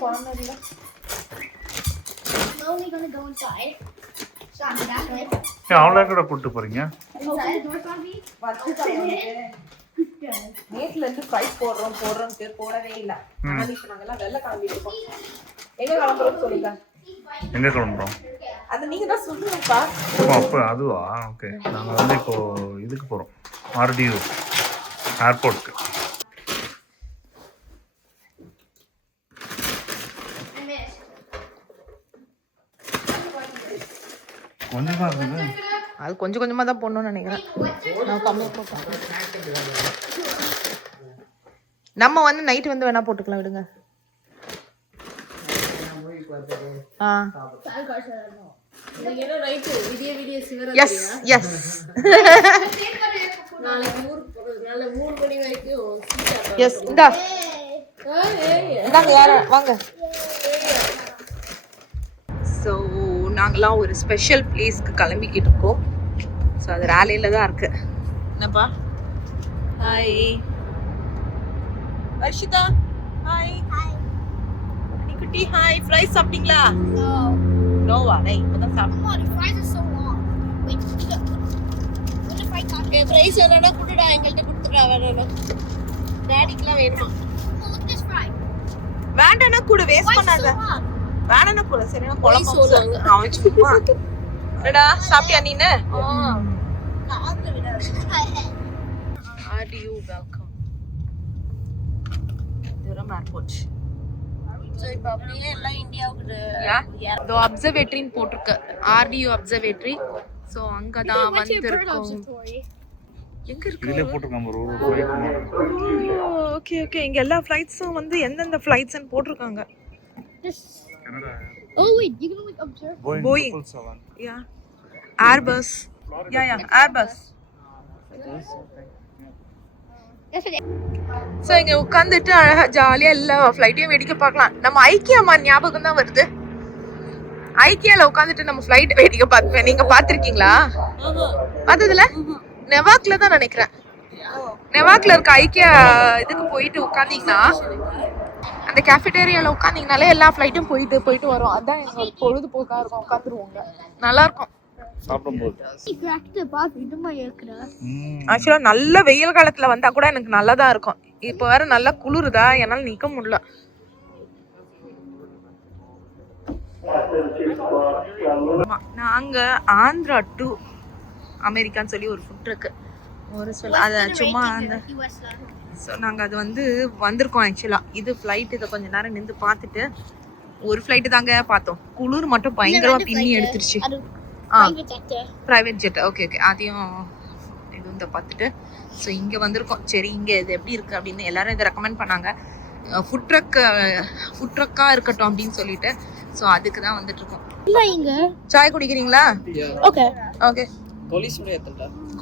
cornerல. Slowly gonna go inside. So I'm that way. அவளை கூட கூட்டு போறீங்க? Inside the door, Bobby. நேட்ல இருந்து ஃப்ரைஸ் போடுறோம் போடவே இல்ல. ஆனா இப்ப நாங்க எல்லாம் வெள்ள கிளம்பிட்டு இருக்கோம். எங்க கிளம்புறோம்னு சொல்லுங்க. எங்க கிளம்புறோம்? அது நீங்க தான் சொல்லுங்கப்பா. அப்ப அதுவா? ஓகே. நாங்க வந்து இப்போ இதுக்கு போறோம். RDU ஏர்போர்ட்க்கு. கொஞ்சமா இருக்குது. அது கொஞ்சம் கொஞ்சமா தான் போடணும்னு நினைக்கிறேன். நான் கம்மியா போட்டேன். நம்ம வந்து நைட் வந்து வேணா போட்டுக்கலாம் விடுங்க. எஸ் எஸ் எஸ் இந்தாங்க யார வாங்க. ஸோ நாங்களாம் ஒரு ஸ்பெஷல் பிளேஸ்க்கு கிளம்பிக்கிட்டு இருக்கோம். ஸோ அது ரேலியில் தான் இருக்கு. என்னப்பா? ஹாய் வர்ஷிதா. ஹாய் குட்டி. ஹாய். ஃப்ரைஸ் சாப்பிட்டீங்களா? நோவா? நான் இப்பதான் சாப்பிட்டேன். The fries are so long. Wait, what if I got it? Fries என்னடா குடுடா, எங்கள்ட்ட கொடுத்துடா. வேணும் டாடிக்குலாம் வேணுமா? Oh, look this fry. வேண்டானா கூட வேஸ்ட் Why பண்ணாத. so long? வேண்டானா கூட சரினா குழம்பு சொல்லுங்க. அவன் சும்மா. என்னடா சாப்பிட்டியா நீனு? RDU welcome. Durham Airport. So இப்ப அப்படியே எல்லாம் இந்தியாவுக்கு the observatory போட்டுருக்கு. RDU observatory. சோ அங்க தான் வந்திருக்கோம். எங்க இருக்கு? இதுல போட்டுருக்காங்க ஒரு ஃளைட். Okay okay. இங்க எல்லா ஃளைட்ஸும் வந்து எந்தெந்த ஃளைட்ஸ்னு போட்டுருக்காங்க. Canada. Oh wait, you can like observe. Boeing 777. Yeah. Airbus. Yeah, Airbus. So இங்கே உட்காந்துட்டு அழகா ஜாலியாக எல்லா ஃப்ளைட்டையும் வேடிக்கை பார்க்கலாம். நம்ம ஐக்கியாமா ஞாபகம் தான் வருது. ஐக்கியாவில் உட்காந்துட்டு நம்ம ஃப்ளைட் வேடிக்கை பார்ப்பேன். நீங்கள் பார்த்துருக்கீங்களா? பார்த்ததுல நெவாக்ல தான் நினைக்கிறேன். நெவாக்ல இருக்க ஐக்கியா இதுக்கு போயிட்டு உட்காந்தீங்கன்னா அந்த கேஃபிடேரியாவில் உட்காந்தீங்கனாலே எல்லா ஃப்ளைட்டும் போயிட்டு வரும். அதான் எங்களுக்கு பொழுதுபோக்காக இருக்கும். உட்காந்துருவோங்க. நல்லா இருக்கும் சாப்பிடும்போது. ஆக்சுவலாக நல்ல வெயில் காலத்தில் வந்தால் கூட எனக்கு நல்லா தான் இருக்கும். இப்போ வேற நல்லா குளிருதா, என்னால் நிற்க முடியல. நாங்கள் ஆந்திரா டு அமெரிக்கான்னு சொல்லி ஒரு ஃபுட் இருக்கு. ஒரு அதை சும்மா அந்த ஸோ நாங்கள் அது வந்து வந்திருக்கோம். ஆக்சுவலாக இது ஃப்ளைட். இதை கொஞ்சம் நேரம் நின்று பார்த்துட்டு ஒரு ஃப்ளைட்டு தாங்க பார்த்தோம். குளிர் மட்டும் பயங்கரமாக பின்னி எடுத்துருச்சு. Private jet. Okay okay. அதையும் இது வந்து பார்த்துட்டு ஸோ இங்கே வந்திருக்கோம். சரி இங்கே இது எப்படி இருக்குது அப்படின்னு எல்லாரும் இதை ரெக்கமெண்ட் பண்ணாங்க. ஃபுட் ட்ரக்காக இருக்கட்டும் அப்படின்னு சொல்லிட்டு ஸோ அதுக்கு தான் வந்துட்டுருக்கோம். சாய் குடிக்கிறீங்களா? Okay okay.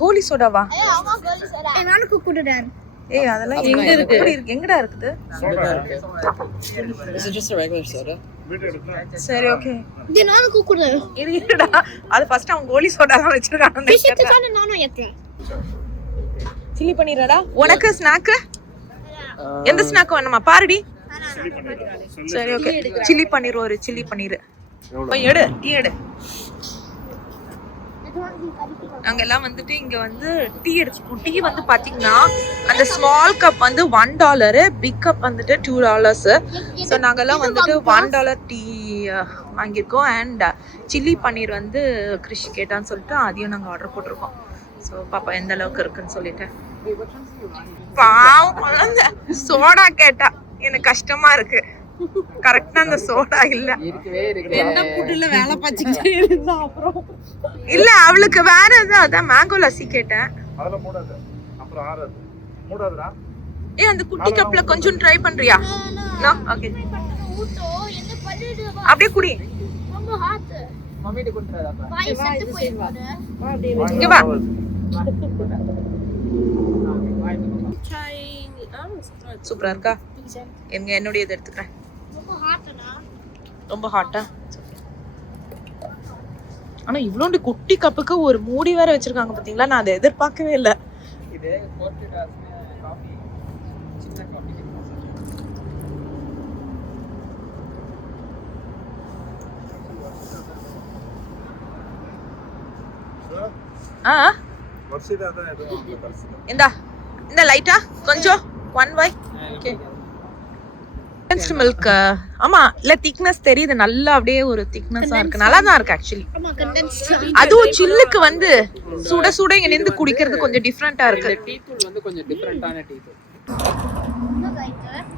கோலி சோடாவா? ஏய் அதெல்லாம் எங்க இருக்கு? எங்கடா இருக்குது? Is it just a regular soda? சரி ஓகே. இருடா, அது ஃபர்ஸ்ட் அவன் கோலி சோடா தான் வச்சிருக்கான். சில்லி பன்னீரடா உனக்கு ஸ்நாக்? எந்த ஸ்நாக் வேணுமா பாருடி. சரி ஓகே. சில்லி பன்னீர் ஒரு சில்லி பன்னீர். போய் எடு, டீ எடு. நாங்க எல்லாம் வந்துட்டு இங்க வந்து டீ எடுத்துப்போம். டீ வந்து பாத்தீங்கன்னா அந்த ஸ்மால் கப் வந்து $1, பிக் கப் வந்துட்டு $2. ஸோ நாங்கெல்லாம் வந்துட்டு $1 டீ வாங்கியிருக்கோம். அண்ட் சில்லி பன்னீர் வந்து கிறிஷ் கேட்டான்னு சொல்லிட்டு அதையும் நாங்கள் ஆர்டர் போட்டிருக்கோம். ஸோ பாப்பா எந்த அளவுக்கு இருக்குன்னு சொல்லிட்டு. பாவம் குழந்தை சோடா கேட்டா எனக்கு கஷ்டமா இருக்கு. கரெக்டா அந்த சோடா இல்ல. என்ன புட்டுல வேலை பார்த்துக்கிட்டே இருந்தா அப்புறம் இல்ல அவளுக்கு வேற ஏதோ அதான் மேங்கோ லஸ்ஸி கேட்டேன். அதல மூடாத. அப்புறம் ஆறாது. மூடாதடா. ஏய் அந்த குட்டி கப்ல கொஞ்சம் ட்ரை பண்றியா? No okay. அப்படியே குடி. ரொம்ப ஹாட். மம்மிட்ட குடிறதா? வாய் செத்து போயிடுது. இங்க வா. சூப்பரா இருக்கா? என்னுடைய இதை எடுத்துக்கிறேன். ரொம்ப ஹாட்டா? ஆனா இவ்வளோண்டு குட்டி கப்புக்கு ஒரு மூடி வேற வச்சிருக்காங்க பாத்தீங்களா? நான் அதை எதிர்பார்க்கவே இல்லை. இந்தா இந்த லைட்டா கொஞ்சம் 1 வை. Okay condensed milk. ஆமா இல்ல திக்னஸ் தெரியுது நல்லா, அப்படியே ஒரு திக்னஸா இருக்கு. நல்லா தான் இருக்கு ஆக்சுவலி. அதுவும் சில்லுக்கு வந்து சுட சுட இங்க நின்று குடிக்கிறது கொஞ்சம் டிஃபரெண்டா இருக்கு. டீ தூள் வந்து கொஞ்சம் டிஃபரெண்டான டீ தூள்.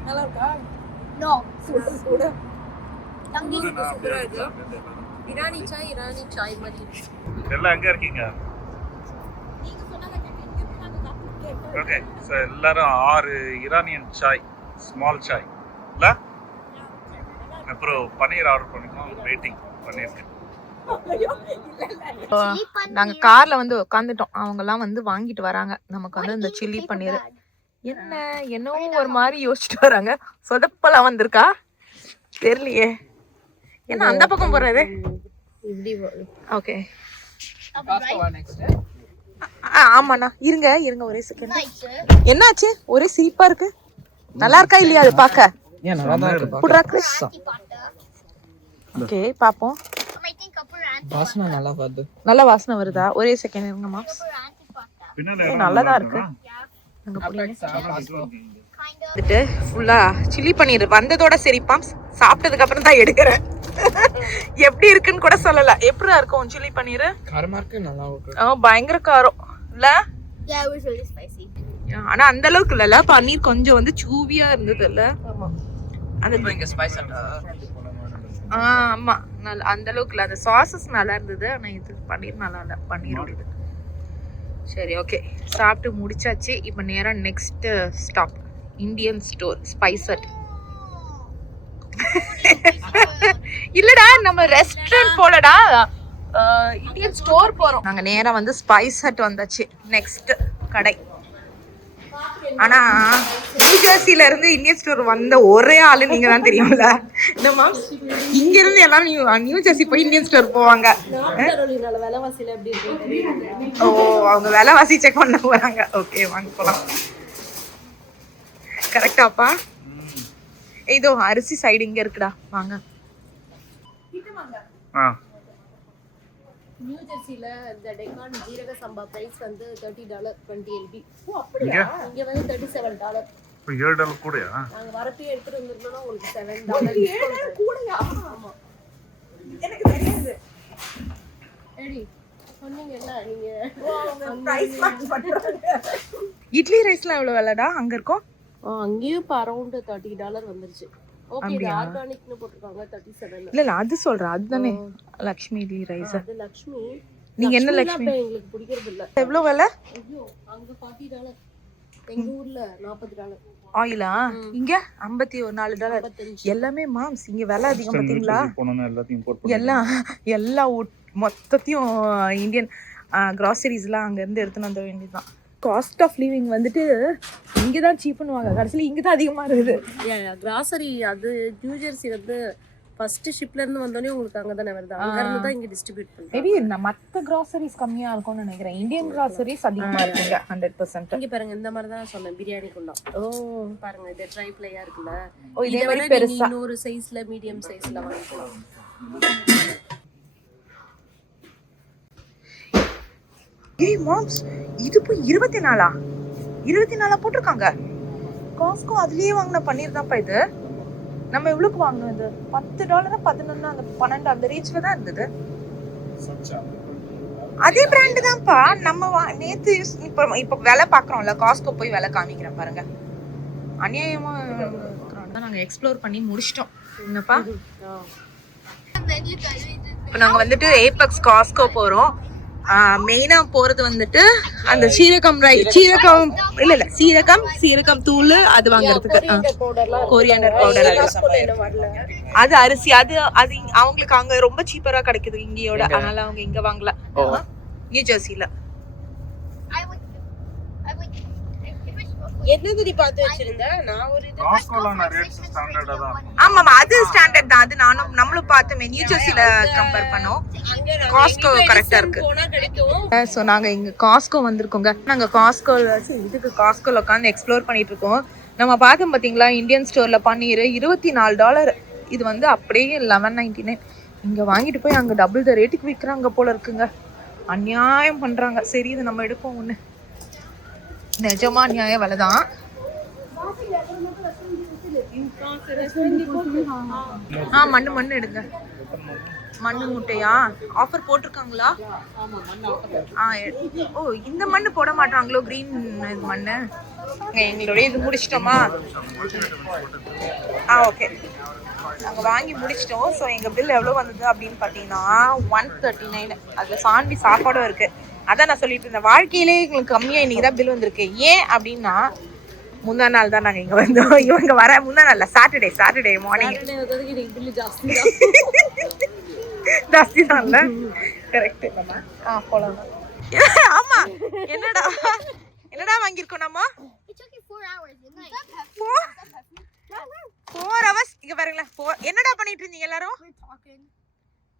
நல்லா இருக்கா? நோ சுட சுட தங்கி சூப்பரா இருக்கு. இரானி சாய் மாதிரி. எல்லாம் எங்க இருக்கீங்க? நீங்க சொன்னாங்க நாங்க சாப்பிட்டு. ஓகே சோ எல்லாரும் 6 ஈரானியன் சாய், ஸ்மால் சாய் இல்ல. அப்புறம் பன்னீர் ஆர்டர் பண்ணிருக்கோம், வெயிட்டிங் பண்ணிருக்கேன். நாங்க கார்ல வந்து உட்காந்துட்டோம். அவங்க எல்லாம் வந்து வாங்கிட்டு வராங்க நமக்கு வந்து இந்த சில்லி பன்னீர். என்னவோ ஒரு மாதிரி யோசிச்சுட்டு வராங்க. சொதப்பெல்லாம் வந்திருக்கா தெரியலையே. என்ன அந்த பக்கம் போறது? ஓகே ஆமாண்ணா. இருங்க ஒரே செகண்ட். என்னாச்சு? ஒரே சிரிப்பா இருக்கு. நல்லா இருக்கா இல்லையா அது பாக்க? ஏன் நல்லா தான் இருக்கு. புட்ரா கிறிஸ். ஓகே பாப்போம். வாசனை நல்லா வருது. நல்ல வாசனை வருதா? ஒரே செகண்ட் இருங்க மாப்ஸ். நல்லா தான் இருக்கு. வந்துட்டு ஃபுல்லா சில்லி பன்னீர் வந்ததோட சரி பாம்ஸ், சாப்பிட்டதுக்கு அப்புறம் தான் எடுக்கிறேன். எப்படி இருக்குன்னு கூட சொல்லல. எப்படியா இருக்கும் சில்லி பன்னீர்? காரமா இருக்கு, நல்லா இருக்கு. பயங்கர காரம் இல்ல? Yeah, it was really spicy. ஆனா அந்த அளவுக்கு இல்லல, பன்னீர் கொஞ்சம் வந்து சூவியா இருந்தது இல்ல? அந்த இங்க ஸ்பைஸ் ஆமா நல்ல அந்த அளவுக்கு இல்ல. அந்த சாசஸ் நல்லா இருந்தது, ஆனா இது பன்னீர் நல்லா இல்ல. பன்னீரோட இது சரி. ஓகே சாப்பிட்டு முடிச்சாச்சு. இப்போ நேரா next stop Indian store spice hut. இல்லடா நம்ம ரெஸ்டாரண்ட் போலடா, இந்தியன் ஸ்டோர் போறோம். நாங்க நேரா வந்து ஸ்பைஸ் ஹட் வந்தாச்சு, நெக்ஸ்ட் கடை. ஆனா நியூ ஜெர்சில இருந்து இந்தியன் ஸ்டோர் வந்த ஒரே ஆளு நீங்க தான் தெரியும்ல. இந்த மாம்ஸ் இங்க இருந்து எல்லாம் நியூ ஜெர்சி போய் இந்தியன் ஸ்டோர் போவாங்க. ஓ அவங்க விலைவாசி செக் பண்ண போறாங்க. ஓகே வாங்க போலாம். கரெக்டாப்பா? இதோ அரிசி சைடு இங்க இருக்குடா, வாங்க. நியூ ஜெர்சில இந்த டெக்கான் ஜீரக சம்பா பிரைஸ் வந்து $30 20 LB. ஓ அப்படியே இங்க வந்து $37. இப்போ $7 கூடயா? நாங்க வரப்பே எடுத்துட்டு வந்திருந்தோம்னா உங்களுக்கு $7 கூடயா? ஆமா எனக்கு தெரியாது. ஏடி சொன்னீங்கல நீங்க பிரைஸ் மேட்ச் பண்றாங்க. இட்லி ரைஸ்லாம் எவ்வளவு விலைடா அங்க இருக்கும்? அங்கேயும் இப்போ அரௌண்ட் $30 வந்துருச்சு. ஓகே இது ஆர்கானிக்னு போட்டுருக்காங்க 37. இல்ல அது சொல்றேன், அதுதானே லக்ஷ்மி இட்லி ரைஸ். அது லக்ஷ்மி. நீங்க என்ன லக்ஷ்மி? எங்களுக்கு பிடிக்கிறது இல்ல. எவ்வளவு விலை? ஐயோ அங்க $40, எங்க ஊர்ல $40. ஆயிலா? இங்க $54. எல்லாமே மாம்ஸ் இங்க விலை அதிகம் பாத்தீங்களா? எல்லாத்தையும் போட் எல்லா மொத்தத்தையும் இந்தியன் கிராசரிஸ்லாம் அங்க இருந்து எடுத்துன்னு வந்த வேண்டியதுதான். காஸ்ட் ஆஃப் லிவிங் வந்துட்டு இங்கே தான் சீப்புன்னுவாங்க, கடைசியில் இங்கே தான் அதிகமாக இருக்குது. கிராசரி அது நியூ ஜெர்சி வந்து ஃபர்ஸ்ட் ஷிப்ல இருந்து வந்தோடனே உங்களுக்கு அங்கே தானே வருது, அங்கே இருந்து தான் இங்கே டிஸ்ட்ரிபியூட் பண்ணுறாங்க. மேபி மற்ற கிராசரிஸ் கம்மியாக இருக்கும்னு நினைக்கிறேன், இந்தியன் கிராசரிஸ் அதிகமாக இருக்குங்க 100%. இங்கே பாருங்க இந்த மாதிரி தான் சொன்னேன் பிரியாணிக்குள்ள. ஓ பாருங்க இது ட்ரை பிளேயா இருக்குல்ல. ஓ இதே மாதிரி பெருசா இன்னொரு சைஸ்ல மீடியம் சைஸ்ல வாங்கிக்கலாம். ஏய் மாம்ஸ் இது போய் 24 போட்டிருக்காங்க. காஸ்கோ அதுலயே வாங்கின பன்னீர் தான்ப்பா இது. நம்ம எவ்வளவுக்கு வாங்கினது? $10 11 அந்த 12 அந்த ரேஞ்ச்ல தான் இருந்தது. அதே பிராண்ட் தான்ப்பா. நம்ம நேத்து இப்ப விலை பாக்குறோம்ல, காஸ்கோ போய் விலை காமிக்கிறேன் பாருங்க. அநியாயமா நாங்க எக்ஸ்ப்ளோர் பண்ணி முடிச்சிட்டோம். என்னப்பா இப்ப நாங்க வந்துட்டு ஏபெக்ஸ் காஸ்கோ போறோம். மெயினா போறது வந்துட்டு அந்த சீரகம் சீரகம் தூள் அது வாங்குறதுக்கு. கொரியாண்டர் பவுடர் அது அரிசி அது அவங்களுக்கு அங்க ரொம்ப சீப்பரா கிடைக்குது இங்கயோட, அதனால அவங்க இங்க வாங்கல நியூ ஜெர்சில. என்னதுடி பார்த்து வச்சிருந்த? நான் ஒரு இது காஸ்கோல ரேட்ஸ் ஸ்டாண்டர்டா தான் இருக்கும். ஆமாமா அது ஸ்டாண்டர்ட் தான். அது நம்மளும் பார்த்தோமே நியூ ஜெர்சில கம்பேர் பண்ணோம். காஸ்கோ கரெக்டா இருக்கு. சோ நாங்க இங்க காஸ்கோ வந்திருக்கோங்க. நாங்க காஸ்கோல உட்காந்து எக்ஸ்ப்ளோர் பண்ணிட்டு இருக்கோம். நம்ம பார்த்தோம் பாத்தீங்களா இந்தியன் ஸ்டோர்ல பன்னீர் $24. இது வந்து அப்படியே $11.99. இங்க வாங்கிட்டு போய் அங்க டபுள் த ரேட்டுக்கு விற்கிறாங்க போல இருக்குங்க. அநியாயம் பண்றாங்க. சரி இது நம்ம எடுப்போம் ஒண்ணு. நிஜமா அநியாய விலை தான். மண்ணு எடுங்க. மண்ணு மூட்டையா ஆஃபர் போட்டிருக்காங்களா? ஓ இந்த மண்ணு போட மாட்டாங்களோ, கிரீன் மண்ணு. எங்களுடைய இது முடிச்சிட்டோமா? ஓகே நாங்கள் வாங்கி முடிச்சிட்டோம். ஸோ எங்கள் பில் எவ்வளோ வந்தது அப்படின்னு பார்த்தீங்கன்னா 139. அதில் சாண்டி சாப்பாடும் இருக்குது. அதான் நான் சொல்லிட்டு இருந்தேன், வாழ்க்கையிலே எங்களுக்கு கம்மியாக இன்றைக்கி தான் பில் வந்திருக்கு. ஏன் அப்படின்னா முந்தா நாள் தான் நாங்கள் இங்கே வந்தோம். இவங்க வர முந்தா நாள் சாட்டர்டே மார்னிங் ஜாஸ்தி தான் இல்லை. கரெக்ட். போகலாம். ஆமாம் என்னடா வாங்கியிருக்கோம் நம்ம? 4 hours. இங்க பாருங்களேன். என்னடா பண்ணிட்டு இருந்தீங்க எல்லாரும்?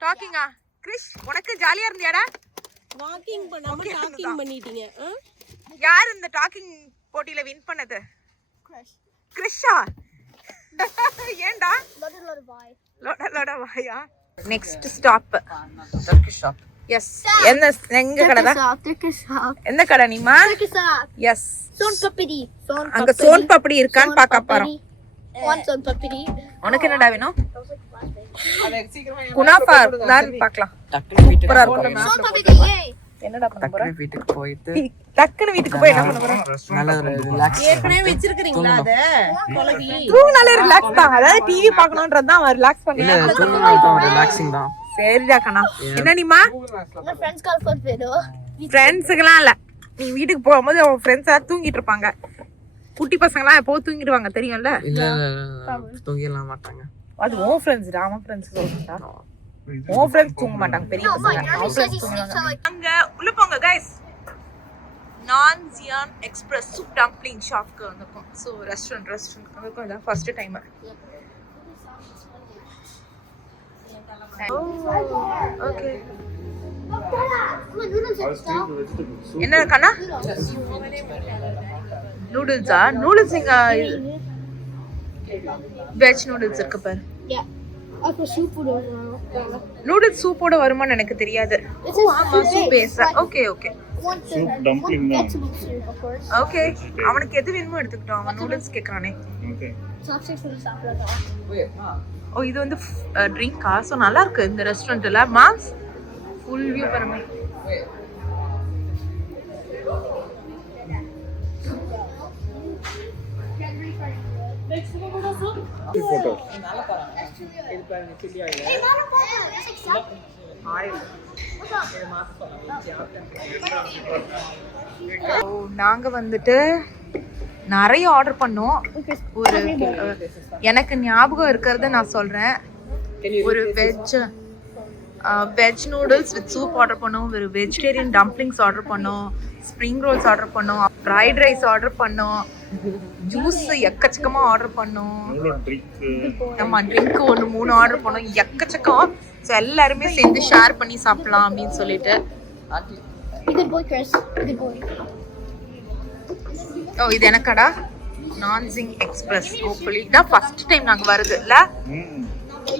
டாக்கிங்கா? கிறிஷ் உனக்கு ஜாலியா இருந்தியாடா? வாக்கிங் பண்ணாம டாக்கிங் பண்ணிட்டீங்க. யார் இந்த டாக்கிங் போட்டில வின் பண்ணது? கிறிஷா? ஏன்டா? லோட வாயா. Next stop Turkish shop. Yes. எங்க கடை? எந்த கடை நீமா? எஸ். அங்க சோன் பப்படி இருக்கான்னு பார்க்க போறோம். உனக்கு என்னடா வேணும்? குனாஃபா தான் பார்க்கலாம். சூப்பரா இருக்கும். என்னடா பண்ண போற? வீட்டுக்கு போயிட்டு டக்குனு வீட்டுக்கு போய் என்ன பண்ண போற? நல்ல ஒரு ரிலாக்ஸ். ஏற்கனவே வெச்சிருக்கீங்களா அத? கொலகி. தூங்குனாலே ரிலாக்ஸ் தான். அதாவது டிவி பார்க்கணும்ன்றது தான் ரிலாக்ஸ் பண்ணி. இல்ல தூங்குனா இப்போ ரிலாக்ஸிங் தான். சரிடா கண்ணா. என்ன நீமா? உங்க ஃப்ரெண்ட்ஸ் கால் பண்ணு. ஃப்ரெண்ட்ஸ்க்குலாம் இல்ல. நீ வீட்டுக்கு போகும்போது உன் ஃப்ரெண்ட்ஸ் எல்லாம் தூங்கிட்டு இருப்பாங்க. குட்டி பசங்கலாம் எப்போ தூங்கிடுவாங்க தெரியும்ல? இல்ல தூங்கிடலாம் மாட்டாங்க. அது உன் ஃப்ரெண்ட்ஸ் டா. அவன் ஃப்ரெண்ட்ஸ் சொல்றா. உன் ஃப்ரெண்ட்ஸ் தூங்க மாட்டாங்க, பெரிய பசங்க. அவன் ஃப்ரெண்ட்ஸ் தூங்குவாங்க. அங்க உள்ள போங்க गाइस. நான்சியான் எக்ஸ்பிரஸ் சூப் டம்ப்ளிங் ஷாப்க்கு வந்திருக்கோம். ஸோ ரெஸ்டாரண்ட் வந்திருக்கோம். இதான் ஃபர்ஸ்ட் டைம். ஓகே. என்ன கண்ணா? நூடுல்ஸா? நூடுல்ஸ் இங்க வெஜ் நூடுல்ஸ் இருக்கு பாரு. நூடுல்ஸ் சூப்போட வருமான்னு எனக்கு தெரியாது. ஆமா சூப் பேஸா. ஓகே சூப் டம்ப்ளிங் தான். ஓகே அவனுக்கு எது வேணுமோ எடுத்துக்கிட்டோம். அவன் நூடுல்ஸ் கேக்குறானே. ஓகே. ஓ இது வந்து ட்ரிங்கா? ஸோ நல்லா இருக்கு இந்த ரெஸ்டாரண்ட்ல. மாஸ் ஃபுல் வியூ பாருங்க. போட்டோ. நாங்க வந்துட்டு நிறைய ஆர்டர் பண்ணோம். ஒரு எனக்கு ஞாபகம் இருக்கிறத நான் சொல்றேன். ஒரு veg noodles with soup order பண்ணோம். ஒரு வெஜிடேரியன் டம்ப்ளிங்ஸ் ஆர்டர் பண்ணோம். ஸ்ப்ரிங் ரோல்ஸ் ஆர்டர் பண்ணோம். ஃப்ரைட் ரைஸ் ஆர்டர் பண்ணோம். ஜூஸ் எக்கச்சக்கமா ஆர்டர் பண்ணோம். ஆமா ட்ரிங்க் 3 ஆர்டர் பண்ணோம். எக்கச்சக்கம். ஸோ எல்லாருமே சேர்ந்து ஷேர் பண்ணி சாப்பிடலாம் அப்படின்னு சொல்லிட்டு. ஓ இது எனக்கடா? நான்சிங் எக்ஸ்பிரஸ். ஹோப்ஃபுல்லி இதான் ஃபர்ஸ்ட் டைம் நாங்க வருது இல்ல?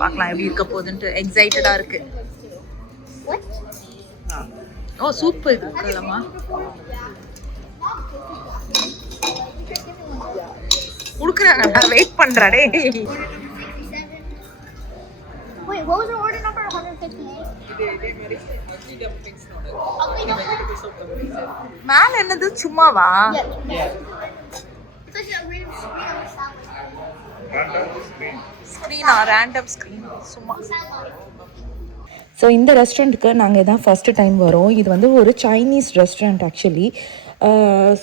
பார்க்கலாம் எப்படி இருக்க போகுதுன்ட்டு எக்ஸைட்டடா இருக்கு. ஓ சூப் இருக்குல்லம்மா. குடுக்குறாங்க, நான் வெயிட் பண்றேன். டேய் Wait, what was your order number? 158. மேல என்னது சும்மாவா? ஸ்க்ரீனா? ரேண்டம் ஸ்க்ரீன் சும்மா. ஸோ இந்த ரெஸ்டாரண்ட்டுக்கு நாங்கள் இதான் ஃபஸ்ட்டு டைம் வரோம். இது வந்து ஒரு சைனீஸ் ரெஸ்டாரண்ட் ஆக்சுவலி.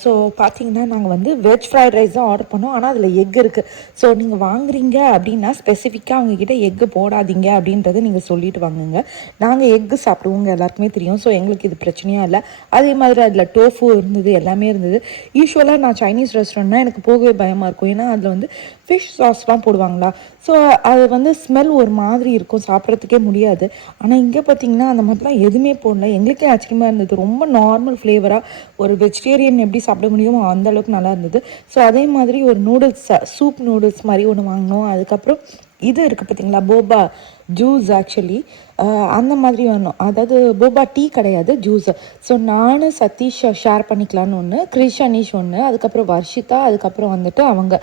ஸோ பார்த்தீங்கன்னா நாங்கள் வந்து வெஜ் ஃப்ரைட் ரைஸ் தான் ஆர்டர் பண்ணோம். ஆனால் அதில் எக் இருக்குது. ஸோ நீங்கள் வாங்குறீங்க அப்படின்னா ஸ்பெசிஃபிக்காக அவங்கக்கிட்ட எக்கு போடாதீங்க அப்படின்றத நீங்கள் சொல்லிட்டு வாங்குங்க. நாங்கள் எக்கு சாப்பிடுவோங்க, எல்லாருக்குமே தெரியும். ஸோ எங்களுக்கு இது பிரச்சனையாக இல்லை. அதே மாதிரி அதில் டோஃபு இருந்தது, எல்லாமே இருந்தது. யூஸ்வலாக நான் சைனீஸ் ரெஸ்டாரண்ட்னா எனக்கு போகவே பயமாக இருக்கும். ஏன்னா அதில் வந்து ஃபிஷ் சாஸ்லாம் போடுவாங்களா. ஸோ அது வந்து ஸ்மெல் ஒரு மாதிரி இருக்கும், சாப்பிட்றதுக்கே முடியாது. ஆனால் இங்கே பார்த்தீங்கன்னா அந்த மாதிரிலாம் எதுவுமே போடல. எங்களுக்கே ஆச்சரியமாக இருந்தது. ரொம்ப நார்மல் ஃப்ளேவராக ஒரு வெஜிடேரியன் எப்படி சாப்பிட முடியுமோ அந்த அளவுக்கு நல்லா இருந்தது. ஸோ அதே மாதிரி ஒரு நூடுல்ஸ், சூப் நூடுல்ஸ் மாதிரி ஒன்று வாங்கினோம். அதுக்கப்புறம் இது இருக்குது பார்த்தீங்களா, போபா. ஜூஸ் ஆக்சுவலி அந்த மாதிரி வேணும். அதாவது போபா டீ கிடையாது, ஜூஸு. ஸோ நான் சதீஷ் ஷேர் பண்ணிக்கலான்னு ஒன்று, கிரிஷ் அனீஷ் ஒன்று, அதுக்கப்புறம் வர்ஷிதா, அதுக்கப்புறம் வந்துட்டு அவங்க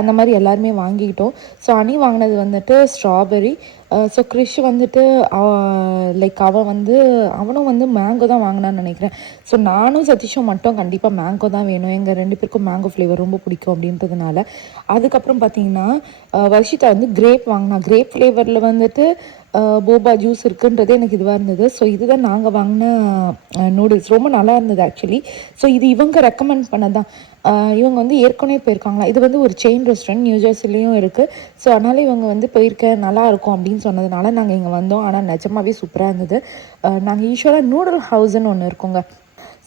அந்த மாதிரி எல்லாருமே வாங்கிக்கிட்டோம். ஸோ அனி வாங்கினது வந்துட்டு ஸ்ட்ராபெரி. ஸோ கிரிஷ் வந்துட்டு லைக் அவனும் வந்து மேங்கோ தான் வாங்கினான்னு நினைக்கிறேன். ஸோ நானும் சதீஷும் மட்டும் கண்டிப்பாக மேங்கோ தான் வேணும், எங்கள் 2 பேருக்கும் மேங்கோ ஃப்ளேவர் ரொம்ப பிடிக்கும் அப்படின்றதுனால. அதுக்கப்புறம் பார்த்தீங்கன்னா வர்ஷிதா வந்து கிரேப் வாங்கினா. கிரேப் ஃப்ளேவரில் வந்துட்டு போபா ஜூஸ் இருக்குன்றது எனக்கு இதுவாக இருந்தது. ஸோ இதுதான் நாங்கள் வாங்கின நூடுல்ஸ். ரொம்ப நல்லா இருந்தது ஆக்சுவலி. ஸோ இது இவங்க ரெக்கமெண்ட் பண்ணதான். இவங்க வந்து ஏற்கனவே போயிருக்காங்களா. இது வந்து ஒரு செயின் ரெஸ்டாரண்ட், நியூ ஜெர்சிலையும் இருக்குது. ஸோ அதனால் இவங்க வந்து போயிருக்க நல்லாயிருக்கும் அப்படின்னு சொன்னதுனால நாங்கள் இங்கே வந்தோம். ஆனால் நிஜமாவே சூப்பராக இருந்தது. நாங்கள் யூஸ்வலாக நூடுல் ஹவுஸ்ன்னு ஒன்று இருக்கோங்க.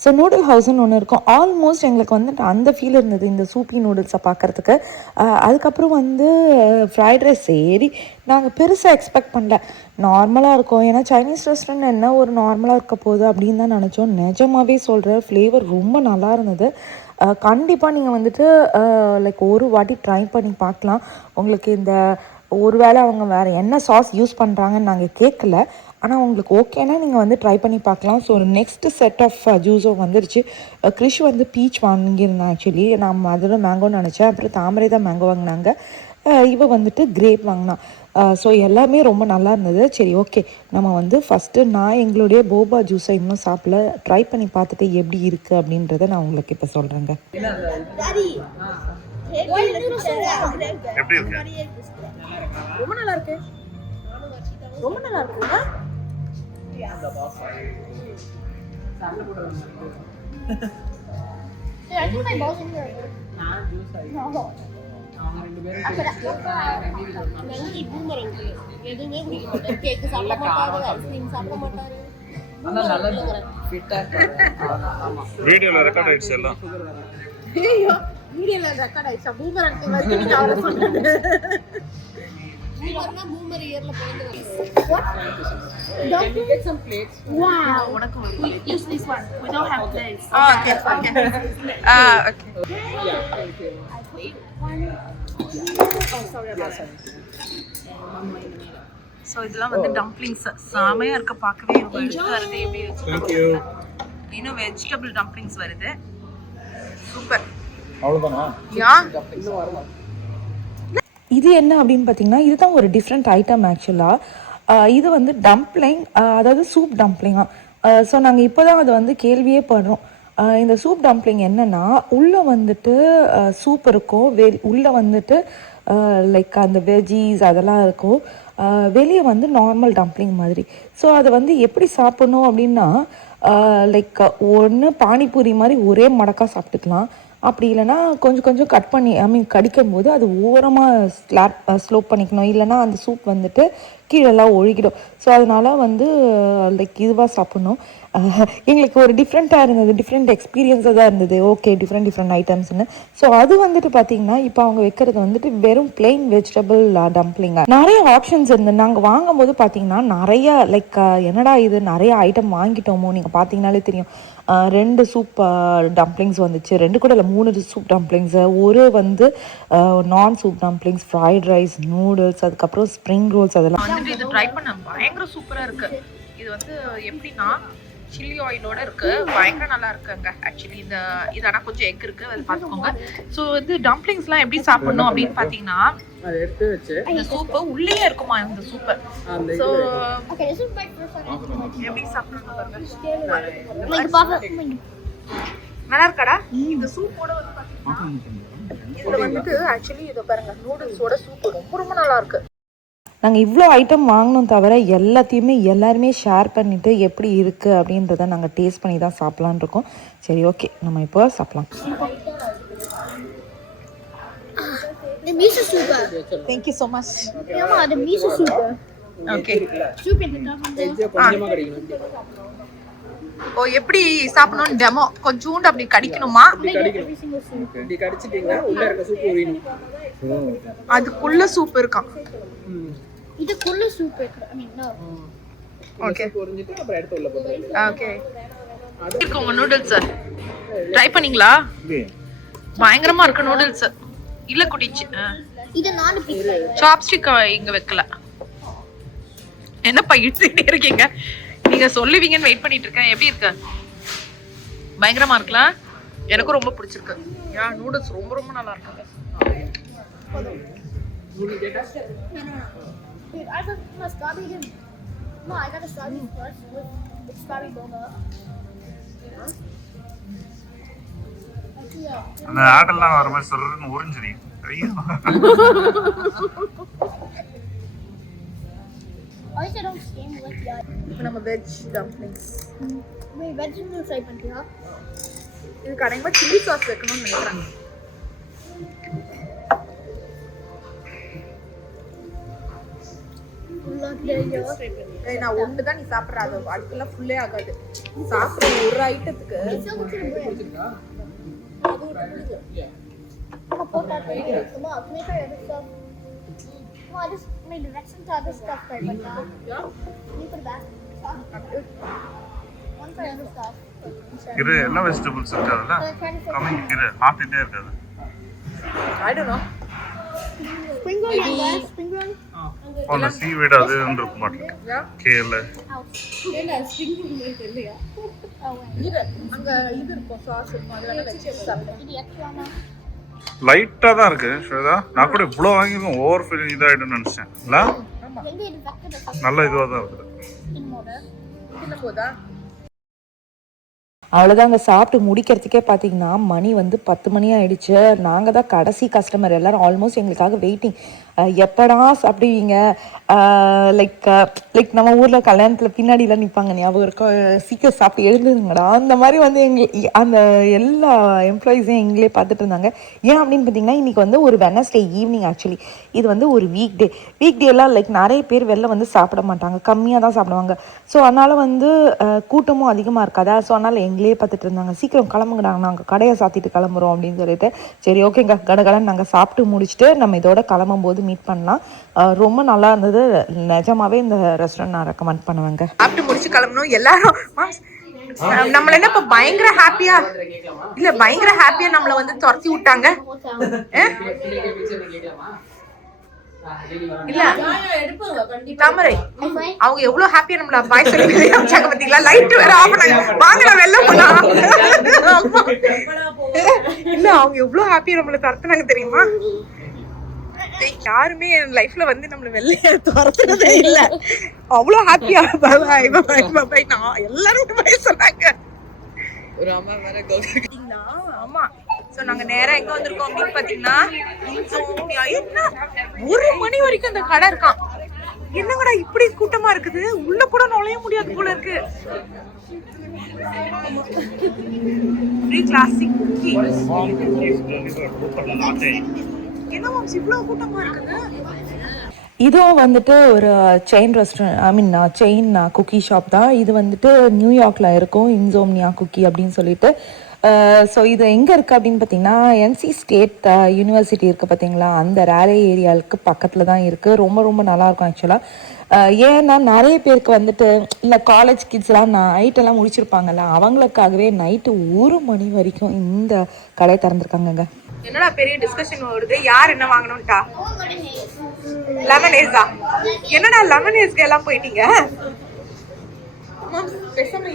ஸோ நூடுல் ஹவுஸ்ன்னு ஒன்று இருக்கும். ஆல்மோஸ்ட் எங்களுக்கு வந்துட்டு அந்த ஃபீல் இருந்தது இந்த சூப்பி நூடுல்ஸை பார்க்குறதுக்கு. அதுக்கப்புறம் வந்து ஃப்ரைட் ரைஸ் சரி நாங்கள் பெருசாக எக்ஸ்பெக்ட் பண்ணல, நார்மலாக இருக்கும். ஏன்னா சைனீஸ் ரெஸ்டாரண்ட் என்ன ஒரு நார்மலாக இருக்க போகுது அப்படின்னு தான் நினச்சோம். நிஜமாவே சொல்கிற ஃப்ளேவர் ரொம்ப நல்லா இருந்தது. கண்டிப்பாக நீங்கள் வந்துட்டு லைக் ஒரு வாட்டி ட்ரை பண்ணி பார்க்கலாம். உங்களுக்கு இந்த ஒருவேளை அவங்க வேறு என்ன சாஸ் யூஸ் பண்ணுறாங்கன்னு நாங்கள் கேட்கல, ஆனால் உங்களுக்கு ஓகேனா நீங்கள் வந்து ட்ரை பண்ணி பார்க்கலாம். ஸோ நெக்ஸ்ட்டு செட் ஆஃப் ஜூஸும் வந்துருச்சு. கிரிஷ் வந்து பீச் வாங்கியிருந்தேன் ஆக்சுவலி. நான் அதில் மேங்கோன்னு நினச்சேன். அப்புறம் தாமரை தான் மேங்கோ வாங்கினாங்க. இவ வந்துட்டு கிரேப் வாங்கினான். ஸோ எல்லாமே ரொம்ப நல்லா இருந்தது. சரி ஓகே, நம்ம வந்து ஃபஸ்ட்டு நான் எங்களுடைய போபா ஜூஸை இன்னும் சாப்பிடல, ட்ரை பண்ணி பார்த்துட்டு எப்படி இருக்குது அப்படின்றத நான் உங்களுக்கு இப்போ சொல்கிறேங்க. ரொம்ப நல்லா இருக்கு, ரொம்ப நல்லா இருக்குங்க. எதுவுமே குடிக்க மாட்டாரு, கேக் சாப்பிட மாட்டாரு, ஐஸ்கிரீம் சாப்பிட மாட்டாரு. வீடியோல ரெக்கார்ட் ஆயிடுச்சு எல்லாம். ஐயோ வீடியோல ரெக்கார்ட் ஆயிடுச்சா? பூமர் அங்கிள் வந்து நீங்க அவரை சொல்லுங்க. பூமர்னா பூமர் இயர்ல பிறந்தவர். Don't you get some plates? Wow. We use this one. We don't have plates. Okay, okay. Okay. Oh, sorry about that. So இதெல்லாம் வந்து டம்ப்ளிங்ஸ் செமையாக இருக்க, பார்க்கவே ரொம்ப எடுத்து வரது எப்படி வச்சுருக்காங்க. இன்னும் வெஜிடபிள் டம்ப்ளிங்ஸ் வருது, சூப்பர். அவ்வளோதானா? யா இது என்ன அப்படின்னு பார்த்தீங்கன்னா, இதுதான் ஒரு டிஃப்ரெண்ட் ஐட்டம் ஆக்சுவலாக. இது வந்து டம்ப்ளிங், அதாவது சூப் டம்ப்ளிங்கா. ஸோ நாங்கள் இப்போ தான் அது வந்து கேள்வியே பண்ணுறோம். இந்த சூப் டம்ப்ளிங் என்னென்னா, உள்ளே வந்துட்டு சூப் இருக்கும், உள்ளே வந்துட்டு லைக் அந்த வெஜ்ஜீஸ் அதெல்லாம் இருக்கும், வெளியே வந்து நார்மல் டம்ப்ளிங் மாதிரி. ஸோ அதை வந்து எப்படி சாப்பிட்ணும் அப்படின்னா, லைக் ஒன்று பானிபூரி மாதிரி ஒரே மடக்கா சாப்பிட்டுக்கலாம். அப்படி இல்லைனா கொஞ்சம் கொஞ்சம் கட் பண்ணி கடிக்கும் போது அது ஓரமாக ஸ்லோப் பண்ணிக்கணும். இல்லைனா அந்த சூப் வந்துட்டு கீழெல்லாம் ஒழுகிடும். ஸோ அதனால வந்து லைக் இதுவாக சாப்பிட்ணும். எங்களுக்கு ஒரு டிஃப்ரெண்ட்டாக இருந்தது, டிஃப்ரெண்ட் எக்ஸ்பீரியன்ஸாக தான் இருந்தது. Okay, different ஐட்டம்ஸ்னு. ஸோ அது வந்துட்டு பார்த்தீங்கன்னா இப்போ அவங்க வைக்கிறது வந்துட்டு வெறும் பிளெயின் வெஜிடபிள் டம்ப்ளிங்காக நிறைய ஆப்ஷன்ஸ் இருந்தது. நாங்கள் வாங்கும்போது பார்த்தீங்கன்னா நிறைய லைக் என்னடா இது நிறைய ஐட்டம் வாங்கிட்டோமோ, நீங்கள் பார்த்தீங்கன்னாலே தெரியும். 2 சூப் டம்ப்ளிங்ஸ் வந்துச்சு, 2 கூட இல்லை 3 சூப் டம்ப்ளிங்ஸு, ஒரு வந்து நான் soup dumplings, fried rice, noodles, அதுக்கப்புறம் ஸ்ப்ரிங் ரோல்ஸ். அதெல்லாம் வந்துட்டு இது ட்ரை பண்ண பயங்கர சூப்பராக இருக்குது. இது வந்து எப்படின்னா சில்லி ஆயிலோட இருக்கு, பயங்கர நல்லா இருக்குங்க ஆக்சுவலி. இது ஆனால் கொஞ்சம் எக் இருக்கு, அது பார்த்துக்கோங்க. ஸோ வந்து டம்ப்ளிங்ஸ்லாம் எப்படி சாப்பிடணும் அப்படின்னு பார்த்தீங்கன்னா, இந்த சூப்பு உள்ளே இருக்குமா இந்த சூப்பு. ஸோ எப்படி சாப்பிடணும் நல்லா இருக்காடா இந்த சூப்போட வந்து பார்த்தீங்கன்னா. இதில் வந்துட்டு ஆக்சுவலி இதை பாருங்க, நூடுல்ஸோட சூப்பு ரொம்ப ரொம்ப நல்லா இருக்கு. நாங்கள் இவ்வளோ ஐட்டம் வாங்கினோம் தவிர எல்லாத்தையுமே எல்லாருமே ஷேர் பண்ணிவிட்டு எப்படி இருக்குது அப்படின்றத நாங்கள் டேஸ்ட் பண்ணி தான் சாப்பிட்லான் இருக்கோம். சரி ஓகே, நம்ம இப்போ சாப்பிட்லாம். The miso soup. Thank you so much. Yeah, the miso soup. Okay. Soup in the top. ஓ எப்படி சாப்பிடணும்னு டெமோ கொஞ்சோண்டு அப்படி கடிக்கணுமா? அதுக்குள்ள சூப் இருக்கான். இதுக்குள்ள சூப் இருக்கு. I mean no. ஓகே பொரிஞ்சிட்டு அப்புறம் எடுத்து உள்ள போடுறேன். ஓகே இருக்குங்க நூடுல்ஸ் ட்ரை பண்ணீங்களா? பயங்கரமா இருக்கு நூடுல்ஸ். இல்ல குடிச்சு இது நான் பிக் சாப்ஸ்டிக் இங்க வைக்கல. என்னப்பா இடிச்சுட்டே இருக்கீங்க? நீங்க சொல்லுவீங்கன்னு வெயிட் பண்ணிட்டு இருக்கேன். எப்படி இருக்கு? பயங்கரமா இருக்கலாம். எனக்கும் ரொம்ப பிடிச்சிருக்கு. நூடுல்ஸ் ரொம்ப ரொம்ப நல்லா இருக்குங்க. அந்த ஆடெல்லாம் வர மாதிரி சொல்றதுன்னு உறிஞ்சிரி. ஐயோ நம்ம veg dumplings. Veg noodles try பண்ணியா? இது கடைங்க சில்லி சாஸ் வைக்கணும்னு நினைக்கிறாங்க. நான் ஒன்று தான் நீ சாப்பிட்ற, அது அதுக்கெல்லாம் ஃபுல்லே ஆகாது. சாப்பிட்ற ஒரு ஐட்டத்துக்கு இரு எல்லா வெஜிடபிள்ஸ் இருக்காதுல்ல. கம்மிங் இரு பார்த்துட்டே இருக்காது. I don't know. Spring roll, spring roll. அந்த சீவீடு அது இருக்க மாட்டேங்குது. கேல அங்க இது இருக்கும், சாஸ் இருக்கும், அதெல்லாம் வச்சு சாப்பிடுறேன். லைட்டா தான் இருக்கு ஸ்வேதா. நான் கூட இவ்வளோ வாங்கிருக்கோம், ஓவர் ஃபீல் இதாயிடும்னு நினைச்சேன். இல்ல நல்ல இதுவா தான் இருக்குது. அவ்வளோதாங்க. சாப்பிட்டு முடிக்கிறதுக்கே பார்த்தீங்கன்னா மணி வந்து 10 மணி ஆயிடுச்சு. நாங்கள் தான் கடைசி கஸ்டமர். எல்லோரும் ஆல்மோஸ்ட் எங்களுக்காக வெயிட்டிங். எப்படா சாப்பிடுவீங்க? லைக் நம்ம ஊரில் கல்யாணத்தில் பின்னாடிலாம் நிற்பாங்க, ஞாபகம் இருக்கும், சீக்கிரம் சாப்பிட்டு எழுந்துங்கடா, அந்த மாதிரி வந்து அந்த எல்லா எம்ப்ளாயீஸையும் எங்களே பார்த்துட்டு இருந்தாங்க. ஏன் அப்படின்னு பார்த்தீங்கன்னா இன்றைக்கி வந்து ஒரு வெனஸ்டே ஈவினிங். ஆக்சுவலி இது வந்து ஒரு வீக்டேலாம் லைக் நிறைய பேர் வெளில வந்து சாப்பிட மாட்டாங்க, கம்மியாக தான் சாப்பிடுவாங்க. ஸோ அதனால் வந்து கூட்டமும் அதிகமாக இருக்காதா. ஸோ அதனால் எங்களே பார்த்துட்டு இருந்தாங்க. சீக்கிரம் கிளம்புங்கடா, நாங்கள் கடையை சாத்திட்டு கிளம்புறோம் அப்படின்னு சொல்லிட்டு, சரி ஓகேங்க கடகடன்னு நாங்கள் சாப்பிட்டு முடிச்சுட்டு நம்ம இதோட கிளம்பும்போது மீட் பண்ணலாம். ரொம்ப நல்லா இருந்தது. நிஜமாவே இந்த ரெஸ்டாரண்ட் நான் ரெக்கமெண்ட் பண்ணுவேங்க. சாப்பிட்டு முடிச்சு கிளம்பணும் எல்லாரும். நம்மள என்ன இப்ப பயங்கர ஹாப்பியா நம்மள வந்து துரத்தி விட்டாங்க. இல்ல தாமரை அவங்க எவ்வளவு ஹாப்பியா நம்மள பாய் சொல்லி அமிச்சாங்க பாத்தீங்களா? லைட் வேற ஆஃப் பண்ணாங்க. வாங்கல வெல்ல போலாம். இல்ல அவங்க எவ்வளவு ஹாப்பியா நம்மள துரத்துனாங்க தெரியுமா? யாருமே என் லைஃப்ல வந்து நம்மள வெளிய துரத்துறதே இல்ல. அவ்வளவு ஹாப்பியா நான் எல்லாரும் பாய் சொன்னாங்க. ஒரு அம்மா வேற கோகிங்களா? ஆமா. சோ நாங்க நேரா எங்க வந்திருக்கோம் அப்படின்னு பாத்தீங்கன்னா என்ன 1 மணி வரைக்கும் அந்த கடை இருக்கான். என்னங்கடா இப்படி கூட்டமா இருக்குது, உள்ள கூட நுழைய முடியாது போல இருக்கு. Free classic cookie. என்ன மாம்ஸ் இவ்வளவு கூட்டமா இருக்குது? இதுவும் வந்துட்டு ஒரு chain restaurant, chain cookie shop தான். இது வந்துட்டு நியூயார்க்கில் இருக்கும், இன்சோம்னியா குக்கி அப்படின்னு சொல்லிட்டு. ஸோ இது எங்கே இருக்குது அப்படின்னு பார்த்தீங்கன்னா NC ஸ்டேட் யூனிவர்சிட்டி இருக்குது பார்த்தீங்களா, அந்த ரேலே ஏரியாவுக்கு பக்கத்தில் தான் இருக்குது. ரொம்ப ரொம்ப நல்லாயிருக்கும் ஆக்சுவலாக. ஏன்னா நிறைய பேருக்கு வந்துட்டு இல்லை காலேஜ் கிட்ஸ்லாம் நைட்டெல்லாம் முடிச்சிருப்பாங்கல்ல, அவங்களுக்காகவே நைட்டு 1 மணி வரைக்கும் இந்த கடை திறந்துருக்காங்கங்க. என்னடா பெரிய டிஸ்கஷன் வருது, யார் என்ன வாங்கணும்ட்டா? லெமனேஸா? என்னடா லெமனேஸ்க்கு எல்லாம் போயிட்டீங்க?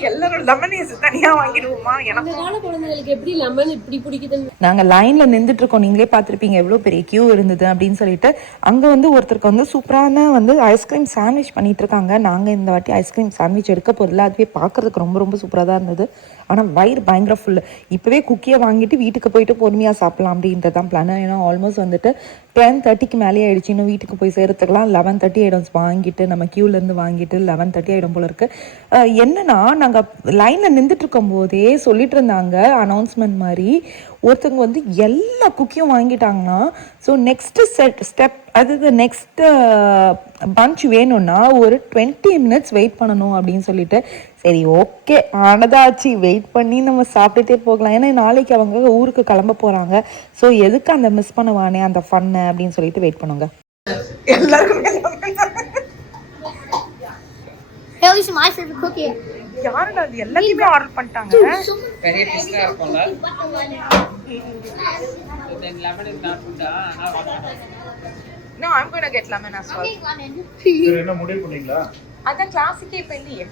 எல்லாரும் லெமனேஸ் தனியா வாங்கிடுவோமா? எனக்கு குழந்தைகளுக்கு எப்படி லெமன் இப்படி பிடிக்குது. நாங்க லைன்ல நின்றுட்டு இருக்கோம், நீங்களே பார்த்துருப்பீங்க எவ்வளவு பெரிய கியூ இருந்தது அப்படின்னு சொல்லிட்டு. அங்க வந்து ஒருத்தருக்கு வந்து சூப்பரான வந்து ஐஸ்கிரீம் சாண்ட்விச் பண்ணிட்டு இருக்காங்க. நாங்க இந்த வாட்டி ஐஸ்கிரீம் சாண்ட்விச் எடுக்க போதில்ல, அதுவே பார்க்கறதுக்கு ரொம்ப ரொம்ப சூப்பராக தான் இருந்தது. ஆனால் வயிறு பயங்கர ஃபுல்லு. இப்போவே குக்கியை வாங்கிட்டு வீட்டுக்கு போயிட்டு பொறுமையாக சாப்பிடலாம் அப்படின்றது தான் பிளான். ஏன்னா ஆல்மோஸ்ட் வந்துட்டு 10:30க்கு மேலே ஆயிடுச்சு. இன்னும் வீட்டுக்கு போய் சேர்த்துக்கலாம் 11:30 ஆகிடும். வாங்கிட்டு நம்ம க்யூலேருந்து வாங்கிட்டு 11:30 ஆகிடும் போல இருக்கு. என்னன்னா நாங்கள் லைனில் நின்றுட்டு இருக்கும் போதே சொல்லிட்டு இருந்தாங்க அனௌன்ஸ்மெண்ட் மாதிரி, ஒருத்தவங்க வந்து எல்லா குக்கியும் வாங்கிட்டாங்கன்னா ஸோ நெக்ஸ்ட்டு ஸ்டெப் அதாவது நெக்ஸ்ட்டு பஞ்ச் வேணும்னா ஒரு 20 மினிட்ஸ் வெயிட் பண்ணணும் அப்படின்னு சொல்லிட்டு, சரி ஓகே ஆனதாச்சு வெயிட் பண்ணி நம்ம சாப்பிட்டுட்டே போகலாம். ஏன்னா நாளைக்கு அவங்க ஊருக்கு கிளம்ப போகிறாங்க. ஸோ எதுக்கு அந்த மிஸ் பண்ணுவானே அந்த ஃபன்னு அப்படின்னு சொல்லிட்டு வெயிட் பண்ணுங்க. எல்லாருக்குமே யாருடா அது எல்லாத்தையுமே ஆர்டர் பண்ணிட்டாங்க. பெரிய பீஸ்ல இருக்கும்ல. then lemon is not good. No, I'm going to get lemon as well. என்ன முடிவு பண்ணீங்களா? அதான் கிளாசிக்கே இப்போ இல்லையே.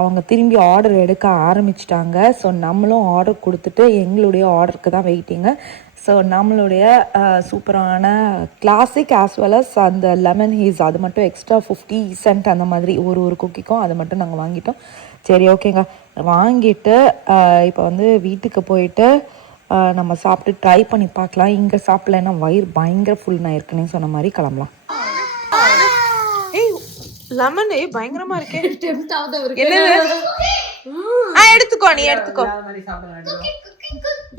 அவங்க திரும்பி ஆர்டர் எடுக்க ஆரம்பிச்சிட்டாங்க. ஸோ நம்மளும் ஆர்டர் கொடுத்துட்டு எங்களுடைய ஆர்டருக்கு தான் வெயிட்டிங்க. ஸோ நம்மளுடைய சூப்பரான கிளாசிக் ஆஸ் வெல் அஸ் அந்த லெமன் ஹீஸ் அது மட்டும் எக்ஸ்ட்ரா 50 cent அந்த மாதிரி ஒரு குக்கிக்கும் அது மட்டும் நாங்கள் வாங்கிட்டோம். சரி ஓகேங்க, வாங்கிட்டு இப்போ வந்து வீட்டுக்கு போயிட்டு நம்ம சாப்பிட்டு ட்ரை பண்ணி பார்க்கலாம். இங்கே சாப்பிட்லன்னா வயிறு பயங்கர ஃபுல் நான் ஏற்கனவே சொன்ன மாதிரி கிளம்பலாம். லெமன் பயங்கரமா இருக்கே. என்னது? எடுத்துக்கோ, நீ எடுத்துக்கோ.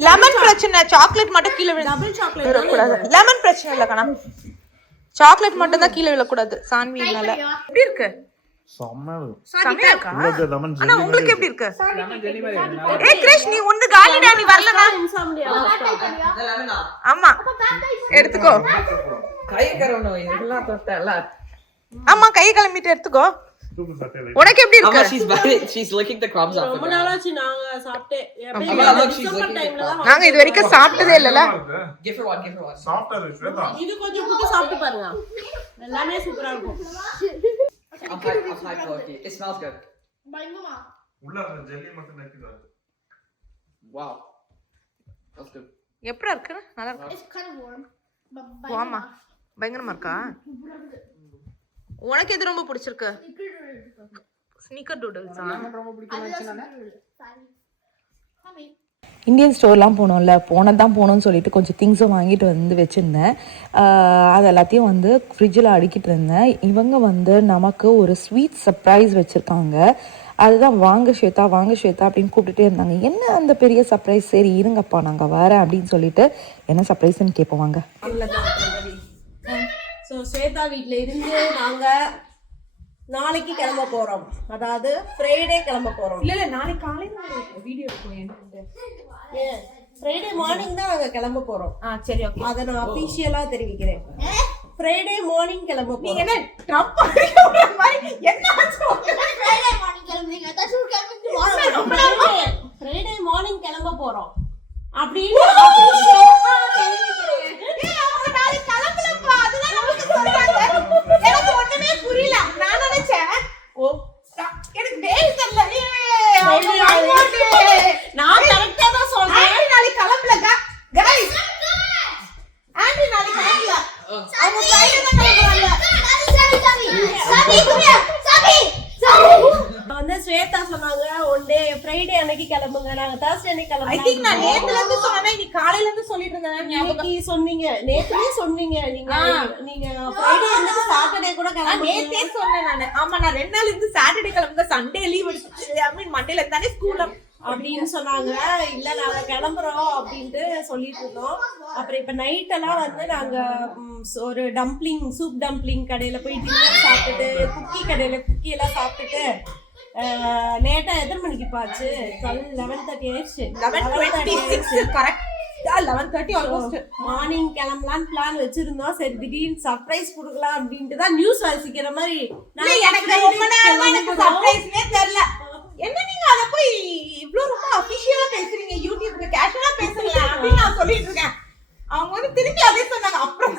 லெமன் பிரச்சனை, சாக்லேட் மட்டும் கீழே விழக்கூடாது. லெமன் பிரச்சனை இல்ல கண்ணா, சாக்லேட் மட்டும் தான் கீழே விழக்கூடாது. சான்வினால எப்படி இருக்கு? செமையா இருக்கா? அண்ணா உங்களுக்கு எப்படி இருக்கு? ஏய் கிரிஷ், நீ ஒன்னு காலிடா, நீ வரலனா? ஆமா எடுத்துக்கோ. கை கரவணும் இதெல்லாம் தொட்டல. ஆமா கை கலமிட்டு எடுத்துக்கோ. உனக்கு எப்படி இருக்கு? She's licking the crumbs off. ரொம்ப நாளாச்சு நாங்க சாப்பிட்டே. நாங்க இது வரைக்கும் சாப்பிட்டதே இல்லல. Give her one. சாஃப்ட்டா இருக்கு ஸ்வேதா. இது கொஞ்சம் புட்டு சாப்பிட்டு பாருங்க, எல்லாமே சூப்பரா இருக்கும். I'm high quality. It smells good. உள்ள அந்த ஜெல்லி மட்டும் நக்கிதா. Wow. That's good. எப்படி இருக்கு? நல்லா இருக்கு. It's kind of warm. வாமா பயங்கரமா இருக்கா? உனக்கு எது ரொம்ப பிடிச்சிருக்கு? ஸ்னீக்கர் டூடல்ஸா? இந்தியன் ஸ்டோர்லாம் போனோம்ல, போகணும்னு சொல்லிட்டு கொஞ்சம் திங்ஸும் வாங்கிட்டு வந்து வச்சுருந்தேன். அது எல்லாத்தையும் வந்து ஃப்ரிட்ஜில் அடுக்கிட்டு இருந்தேன். இவங்க வந்து நமக்கு ஒரு ஸ்வீட் சர்ப்ரைஸ் வச்சுருக்காங்க. அதுதான் வாங்க ஸ்வேதா அப்படின்னு கூப்பிட்டுட்டே இருந்தாங்க. என்ன அந்த பெரிய சர்ப்ரைஸ்? சரி இருங்கப்பா நாங்கள் வரேன் அப்படின்னு சொல்லிட்டு என்ன சர்ப்ரைஸ்ன்னு கேட்போம் வாங்க. ஸோ ஸ்வேதா வீட்டில் இருந்து நாங்க நாளைக்கு கிளம்ப போறோம், அதாவது ஃப்ரைடே கிளம்ப போறோம். இல்ல நாளைக்கு காலையில வீடியோ எடுப்போம். என்ன ஃப்ரைடே மார்னிங் தான் நாங்க கிளம்ப போறோம். சரி ஓகே, அதை நான் அபிஷியலா தெரிவிக்கிறேன். ஃப்ரைடே மார்னிங் கிளம்ப போறோம். நீங்க என்ன ட்ரம்ப் பண்ற மாதிரி என்ன ஆச்சு? Friday morning கிளம்புறீங்க. That's what tomorrow. Friday morning கிளம்ப போறோம் அப்படின்னு எனக்கு ஒண்ணுமே புரியல. நான் நினைச்சேன் எனக்கு டேட் தெரியல. நான் கரெக்டா தான் சொல்றேன். நாளைக்கு கிளம்பலங்க गाइस. ஆண்டி நாளைக்கு கிளம்பல. அவங்க ஃப்ரைடே தான் கிளம்புறாங்க. Sabi, come here. Sabi. வந்து ஸ்வேதா சொன்னாங்க ஒன் டே ஃப்ரைடே அன்னைக்கு கிளம்புங்க, நாங்க Thursday அன்னைக்கு கிளம்பலாம். ஐ திங்க் நான் நேத்துல இருந்து சொன்னேன், நீ காலையில இருந்து சொல்லிட்டு இருந்தேன். இன்னைக்கு சொன்னீங்க, நேத்துலயே சொன்னீங்க. நீங்க ஃப்ரைடே வந்து சாட்டர்டே கூட கிளம்புங்க. நேத்தே சொன்னேன் நானு. ஆமா நான் 2 நாள் இருந்து சாட்டர்டே கிளம்புங்க, சண்டே லீவ் எடுத்து ஐ மீன் மண்டேல இருந்தானே ஸ்கூல் அப்படின்னு சொன்னாங்க. இல்ல நாங்க கிளம்புறோம் அப்படின்ட்டு சொல்லிட்டு இருந்தோம். அப்புறம் இப்ப நைட் எல்லாம் வந்து நாங்க ஒரு சூப் டம்ப்ளிங் கடையில போய் டின்னர் சாப்பிட்டுட்டு, குக்கி கடையில குக்கி எல்லாம் சாப்பிட்டுட்டு லேட்டா எத்தனை மணிக்கு பாச்சு? 11:30 ஆயிடுச்சு. 11:26 கரெக்டா 11:30 ஆல்மோஸ்ட். மார்னிங் கிளம்பலான்னு பிளான் வச்சிருந்தோம். சரி திடீர்னு சர்ப்ரைஸ் கொடுக்கலாம் அப்படின்ட்டு தான் நியூஸ் வாசிக்கிற மாதிரி. எனக்கு ரொம்ப நேரமா எனக்கு சர்ப்ரைஸ்னே தெரியல. என்ன நீங்க அத போய் இவ்ளோ ரொம்ப அபிஷியலா பேசுறீங்க, யூடியூப்ல கேஷுவலா பேசுறீங்க அப்படி நான் சொல்லிட்டு இருக்கேன். அவங்க வந்து திருப்பி அதே சொன்னாங்க. அப்புறம்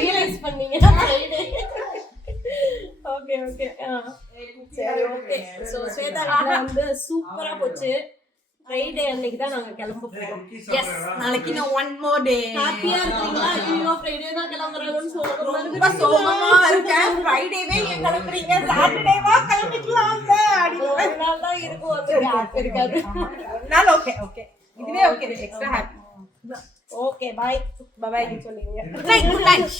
ரியலைஸ் பண்ணீங்க. ஓகே சரி ஓகே. சோ ஸ்வேதா வந்து சூப்பரா போச்சு. ஃப்ரைடே அன்னைக்கு தான் நாங்க கிளம்ப போறோம். எஸ் நாளைக்கு இன்னும் ஒன் மோர் டே. ஹாப்பியா இருக்கீங்களா? ஐயோ ஃப்ரைடே தான் கிளம்பறோம்னு சொல்லுங்க. ரொம்ப சோகமா இருக்கேன். ஃப்ரைடேவே ஏன் கிளம்புறீங்க? சாட்டர்டேவா கிளம்பிக்கலாம்ல அப்படி ஒரு நாள் தான் இருக்கும். அது இருக்காது. நாள் ஓகே இதுவே okay. Extra happy. Okay bye சொல்லுங்க. Good night.